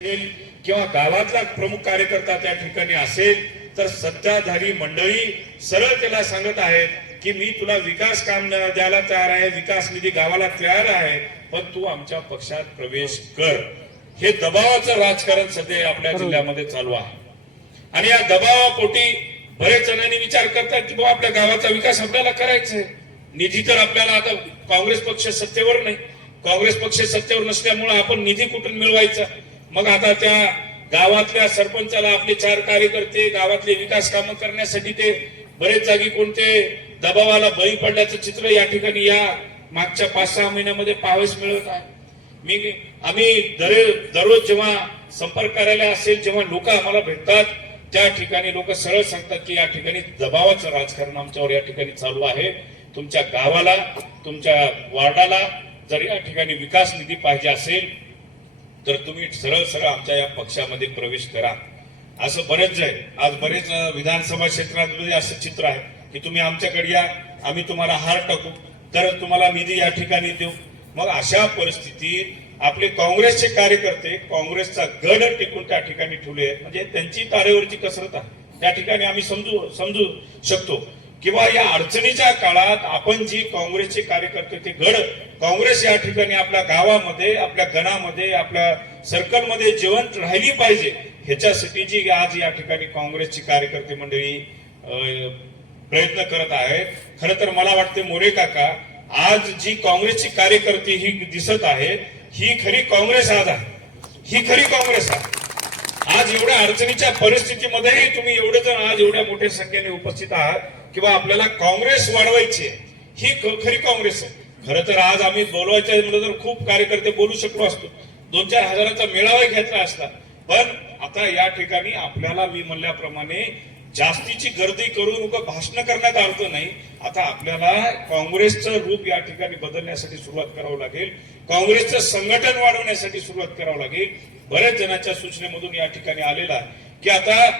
किंवा गावातला प्रमुख कार्यकर्ता त्या ठिकाणी असेल तर सत्ताधारी मंडळी सरळ त्याला सांगत आहेत की मी तुला विकास काम द्यायला तयार आहे, विकास निधी गावाला तयार आहे, पण तू आमच्या पक्षात प्रवेश कर. हे दबावाचं राजकारण सध्या आपल्या जिल्ह्यामध्ये चालू आहे. आणि या दबावापोटी बरेच जणांनी विचार करतात की बाबा आपल्या गावाचा विकास आपल्याला करायचा आहे. निधी तर आपल्याला आता काँग्रेस पक्ष सत्तेवर नाही, काँग्रेस पक्ष सत्तेवर नसल्यामुळे आपण निधी कुठून मिळवायचा. मग आता त्या गावातल्या सरपंचाला आपले 4 कार्यकर्ते गावातले विकास कामं करण्यासाठी ते बरेच जागी कोणते दबावाला बळी पडल्याचं चित्र या ठिकाणी या मागच्या 5-6 महिन्यामध्ये पाहावयास मिळत आहे. आम्ही दररोज जेव्हा संपर्क कार्यालय असेल, जेव्हा लोक आम्हाला भेटतात, त्या ठिकाणी लोक सरळ सांगतात की या ठिकाणी दबावाचं राजकारण आमच्यावर या ठिकाणी चालू आहे. तुमच्या गावाला, तुमच्या वार्डाला जर या ठिकाणी विकास निधी पाहिजे असेल तर तुम्ही सरळ सरळ आमच्या या पक्षामध्ये प्रवेश करा. असं बरेच आहे. आज बरेच विधानसभा क्षेत्रामध्ये असं चित्र आहे की तुम्ही आमच्याकडे या, आम्ही तुम्हाला हार टाकू, तर तुम्हाला निधी या ठिकाणी देऊ. मग अशा परिस्थितीत आपले काँग्रेसचे कार्यकर्ते काँग्रेसचा गड टिकून त्या ठिकाणी ठेवले, म्हणजे त्यांची तारेवरची कसरत आहे. त्या ठिकाणी आम्ही समजू शकतो किंवा या अडचणीच्या काळात आपण जी काँग्रेसचे कार्यकर्ते ते गड काँग्रेस या ठिकाणी आपल्या गावामध्ये, आपल्या गणामध्ये, आपल्या सर्कलमध्ये जिवंत राहिली पाहिजे, ह्याच्यासाठी जी आज या ठिकाणी काँग्रेसची कार्यकर्ते मंडळी प्रयत्न करत आहेत. खरं तर मला वाटते मोरे काका, आज जी काँग्रेसची कार्यकर्ते ही दिसत आहे ही खरी काँग्रेस आज आहे, ही खरी काँग्रेस आहे. आज एवढ्या अडचणीच्या परिस्थितीमध्येही तुम्ही एवढे जण आज एवढ्या मोठ्या संख्येने उपस्थित आहात किंवा आपल्याला काँग्रेस वाढवायची आहे, ही खरी काँग्रेस आहे. खरं तर आज आम्ही बोलवायचं म्हणलं तर खूप कार्यकर्ते बोलू शकलो असतो, 2-4 हजाराचा मेळावा घेतला असता. पण आता या ठिकाणी आपल्याला मी म्हणल्याप्रमाणे जास्तीची गर्दी करून भाषण करण्यात अर्थ नाही. आता आपल्याला काँग्रेसचं रूप या ठिकाणी बदलण्यासाठी सुरुवात करावं लागेल, काँग्रेसचं संघटन वाढवण्यासाठी सुरुवात करावं लागेल. बऱ्याच जणांच्या सूचनेमधून या ठिकाणी आलेला की आता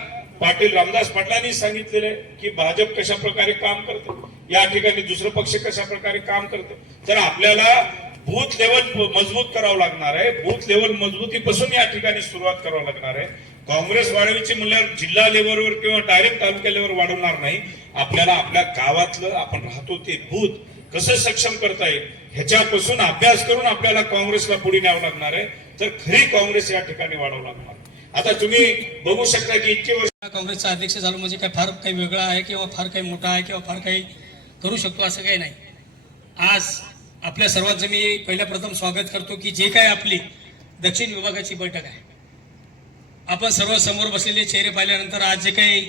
पाटील रामदास पाटलांनी सांगितलेले की भाजप कशा प्रकारे काम करते, या ठिकाणी दुसरं पक्ष कशा प्रकारे काम करते. तर आपल्याला बूथ लेवल मजबूत करावं लागणार आहे, बूथ लेवल मजबूतीपासून या ठिकाणी सुरुवात करावं लागणार आहे. काँग्रेस वाढवायची म्हणल्यावर जिल्हा लेवलवर किंवा डायरेक्ट तालुका लेवलवर वाढवणार नाही. आपल्याला आपल्या गावातलं आपण राहतो ते बूथ कसं सक्षम करता येईल ह्याच्यापासून अभ्यास करून आपल्याला काँग्रेसला पुढे न्यावं लागणार आहे. तर खरी काँग्रेस या ठिकाणी वाढवू लागणार. आता तुम्ही बघू शकता की इतके वर्ष काँग्रेसचा अध्यक्ष झालो म्हणजे काय फार काही वेगळा आहे किंवा फार काही मोठा आहे किंवा फार काही करू शकतो असं काही नाही. आज आपल्या सर्वांचं मी पहिल्या प्रथम स्वागत करतो की जे काय आपली दक्षिण विभागाची बैठक आहे, आपण सर्व समोर बसलेले चेहरे पाहिल्यानंतर आज जे काही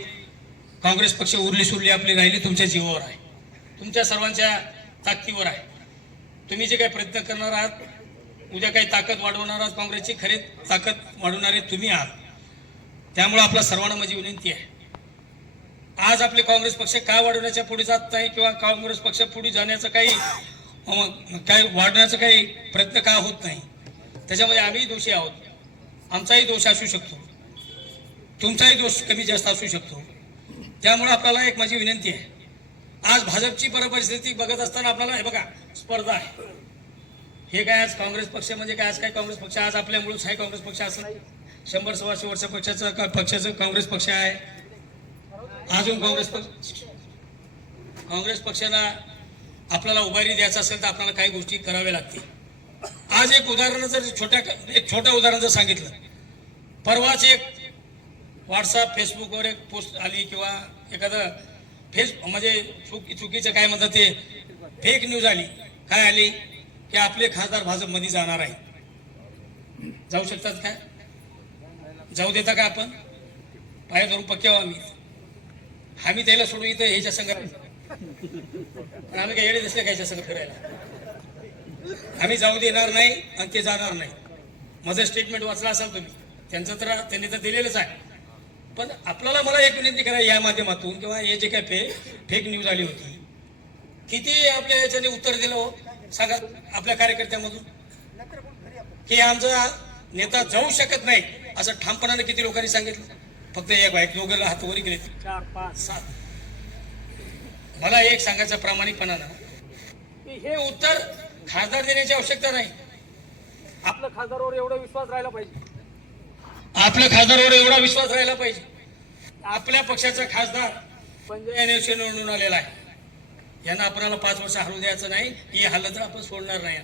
काँग्रेस पक्ष उरली सुरली आपली राहिली तुमच्या जीवावर आहे, तुमच्या सर्वांच्या ताकदीवर आहे. तुम्ही जे काही प्रयत्न करणार आहात, उद्या काही ताकद वाढवणार आहात, काँग्रेसची खरी ताकद वाढवणारे तुम्ही आहात. त्यामुळे आपल्या सर्वांना माझी विनंती आहे, आज आपले काँग्रेस पक्ष काय वाढवण्याच्या पुढे जात नाही किंवा काँग्रेस पक्ष पुढे जाण्याचं काही वाढण्याचा काही प्रयत्न का होत नाही, त्याच्यामध्ये आम्ही दोषी आहोत. आमचाही दोष असू शकतो, तुमचाही दोष कमी जास्त असू शकतो. त्यामुळे आपल्याला एक माझी विनंती आहे, आज भाजपची परिस्थिती बघत असताना आपल्याला हे बघा स्पर्धा आहे. हे काय आज काँग्रेस पक्ष म्हणजे काय, आज काय काँग्रेस पक्ष आज आपल्यामुळेच आहे काँग्रेस पक्ष असं नाही. 100-125 वर्ष पक्षाचं काँग्रेस पक्ष आहे. अजून काँग्रेस पक्षाला आपल्याला उभारी द्यायचं असेल तर आपल्याला काही गोष्टी कराव्या लागतील. आज एक उदाहरण जर छोटं उदाहरण जर सांगितलं, परवाच एक व्हॉट्सअप फेसबुकवर एक पोस्ट आली किंवा एखादं म्हणजे चुकीचं काय म्हणतात ते फेक न्यूज आली. काय आली की आपले खासदार भाजपमध्ये जाणार आहे. जाऊ शकतात काय? जाऊ देता का आपण? पाया धरून पक्के आम्ही त्याला सोडून इथं ह्याच्या संघ आम्ही काही येडे दिसले कायच्या संघ फिरायला आम्ही जाऊ देणार नाही आणि ते जाणार नाही. माझं स्टेटमेंट वाचला असाल तुम्ही, त्यांनी तर दिलेलंच आहे. पण आपल्याला मला एक विनंती करा या माध्यमातून किंवा हे जे काय फेक न्यूज आली होती, किती आपल्या याच्याने उत्तर दिलं हो सांगा आपल्या कार्यकर्त्यामधून की आमचा नेता जाऊ शकत नाही असं ठामपणाने किती लोकांनी सांगितलं? फक्त एक बाईक दोघांना हात वर केले 4, 5, 7. मला एक सांगायचं प्रामाणिकपणानं की हे उत्तर खासदार देण्याची आवश्यकता नाही. आपल्या खासदारावर एवढा विश्वास राहिला पाहिजे आपल्या खासदारावर एवढा विश्वास राहिला पाहिजे. आपल्या पक्षाचा खासदार पंजाब नेशन निवडून आलेला आहे. यांना आपल्याला 5 वर्ष हलवू द्यायचं नाही. ही हालत तर आपण सोडणार नाही.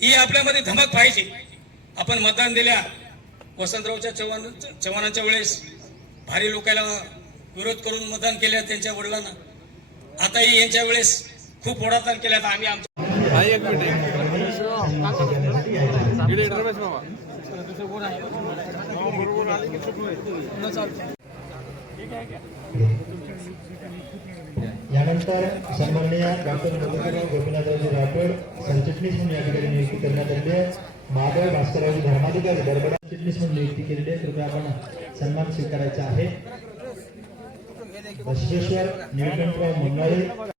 ही आपल्यामध्ये धमक पाहिजे. आपण मतदान दिल्या वसंतरावच्या चव्हाणांच्या वेळेस भारी लोकांना विरोध करून मतदान केलं त्यांच्या वडिलांना. आताही यांच्या वेळेस खूप ओढाताण केल्यात. आम्ही आमच्या एक मिनिट रमेश मामा यानंतर सन्माननीय डॉक्टर मधुकरराव गोपीनाथरावजी राठोड सरचिटणीस म्हणून या ठिकाणी नियुक्ती करण्यात आली आहे. माधव भास्कररावजी धर्माधिकारी दरबडा सरचिटणीस म्हणून नियुक्ती केलेली आहे. कृपया आपण सन्मान स्वीकारायचा आहे. बसवेश्वर निळकंठराव मंगाळे